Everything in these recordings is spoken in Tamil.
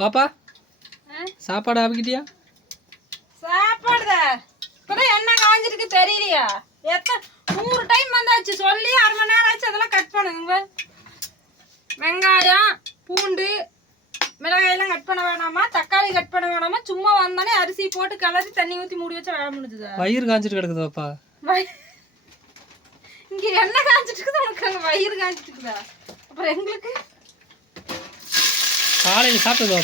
பாப்பா? சாப்பாடு ஆப்பிக்கிட்டியா? சாப்பாடுதா? இப்பதான் என்ன காஞ்சிருக்கு தெரியலையா? எத்தனை நூறு டைம் வந்தாச்சு சொல்லி அரை மணி நேரம் ஆச்சு அதெல்லாம் கட் பண்ணுங்க வெங்காயம் பூண்டு மிளகாயெல்லாம் கட் பண்ண வேணாமா? தக்காளி கட் பண்ண வேணாமா? சும்மா வந்தானே அரிசி போட்டு கலரி தண்ணி ஊற்றி மூடி வச்சா வேலை முடிஞ்சுதா? வயிறு காஞ்சிட்டு கிடக்குது பாப்பா. இங்க என்ன காஞ்சிட்டு இருக்குது உனக்கு அங்க வயிறு காஞ்சிட்டு இருக்குதா? அப்புறம் எங்களுக்கு? காலையில் சாப்பிட்டது.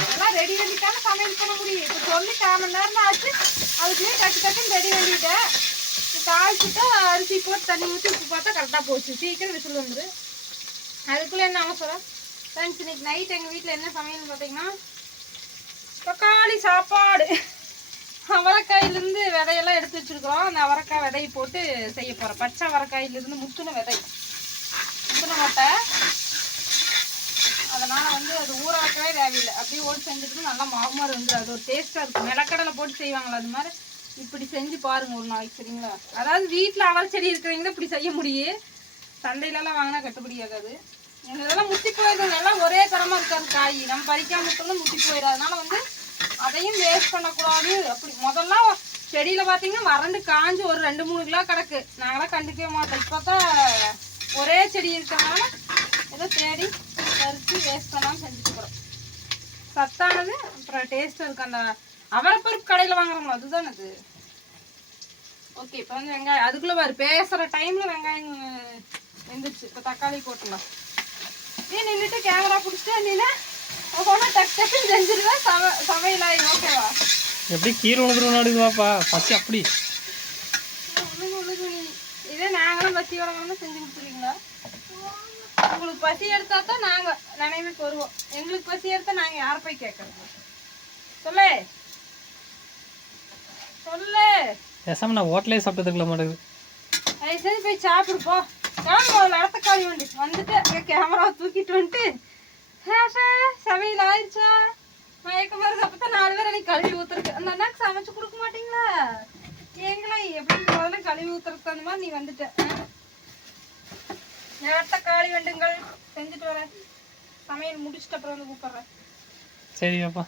அதெல்லாம் ready பண்ணித்தானே சமையல் பண்ண முடியும். இப்ப சொல்லி கால் மணி நேரம் ஆச்சு. அதுக்குள்ளே டக்கு டக்குன்னு ready பண்ணிட்டேன். தாளிச்சுட்டா அரிசி போட்டு தண்ணி ஊத்தி உப்பு பார்த்தா கரெக்டா போச்சு சீக்கிரம் விசில் வந்துரு அதுக்குள்ள என்ன அவசரம் ஃப்ரெண்ட்ஸ் இன்னைக்கு நைட் எங்க வீட்ல என்ன சமையல்னு பார்த்தீங்கன்னா தக்காளி சாப்பாடு அவரைக்காயிலிருந்து விதையெல்லாம் எடுத்து வச்சிருக்கிறோம். அந்த அவரைக்காய் விதையை போட்டு செய்ய போகிறோம் பச்சை அவரைக்காயிலிருந்து முத்துன விதை. முத்துன மட்டை. அதனால் வந்து அது ஊற தேவையில்லை. அப்படியே ஓட்டு செஞ்சுட்டு நல்லா மாவு மாதிரி வந்துடும் அது ஒரு டேஸ்ட்டாக இருக்கும். நிலக்கடலை போட்டு செய்வாங்களா அது மாதிரி இப்படி செஞ்சு பாருங்கள் ஒரு நாளைக்கு சரிங்களா? அதாவது வீட்டில் அவல் செடி இருக்கிறவங்க இப்படி செய்ய முடியும். சந்தையிலலாம் வாங்கினா கட்டுப்படி ஆகாது. இதெல்லாம் முத்தி போயிடுறது. எல்லாம் ஒரே தரமாக இருக்காது காய். நம்ம பறிக்காம முத்தி போயிடும் அதனால வந்து அதையும் வேஸ்ட் பண்ணக்கூடாது. அப்படி முதல்ல செடியில் பார்த்தீங்கன்னா வறண்டு காஞ்சு ஒரு ரெண்டு மூணு கிலோ கிடக்கு. நாங்களாம் கண்டுக்கவே மாட்டோம். இப்போ தான் ஒரே செடி இருக்கிறனால ஏதோ தேடி பறித்து வேஸ்ட் பண்ணாமல் செஞ்சுட்டுக்கிறோம் சத்தானது அப்புறம் டேஸ்ட்டும் இருக்கு. அந்த அவரைப்பருப்பு கடையில் வாங்குறோம்ல அதுதானே அது. ஓகே இப்போ வந்து வெங்காயம் அதுக்குள்ளே பாரு பேசுகிற டைமில் வெங்காயம் வெந்துருச்சு. இப்போ தக்காளி போட்டுடலாம். நீ நின்றுட்டு கேமரா பிடிச்சிட்டு நீனா ஒவ்வொன்றா டக் டக்குன்னு செஞ்சிருவேன் சவ சமையல் ஓகேவா எப்படி கீரை உணர்வு நாடுது பாப்பா பசி அப்படி இதே நாங்களும் பசி உடம்பு செஞ்சு கொடுத்துருவீங்களா? உங்களுக்கு பசி எடுத்தா தான் நாங்கள் நினைவுக்கு வருவோம். எங்களுக்கு பசி எடுத்தா நாங்கள் யாரை போய் கேட்கறது? சொல்லு. சொல்லு. பேசாம நான் ஹோட்டலே சாப்பிட்டதுக்குள்ள மாட்டேங்குது. தயவு செஞ்சு போய் சாப்பிடு போ. கிளம்பு ஒரு இடத்த காலி வண்டி வந்துட்டு கேமராவை தூக்கிட்டு வந்துட்டு. சமையல் ஆயிடுச்சா அப்போ தான் நாலு பேர் கழுவி ஊத்துறதுக்கு. அந்த அண்ணாக்கு சமைச்சு கொடுக்க மாட்டீங்களா? எங்களா எப்படி முதல்ல கழுவி ஊத்துறதுக்கு அந்த மாதிரி நீ வந்துட்ட. நேரத்த காளி வெண்டுங்கள் செஞ்சுட்டு வரேன். சமையல் முடிச்சிட்டு அப்புறம் வந்து கூப்பிடுறேன். சரி பாப்பா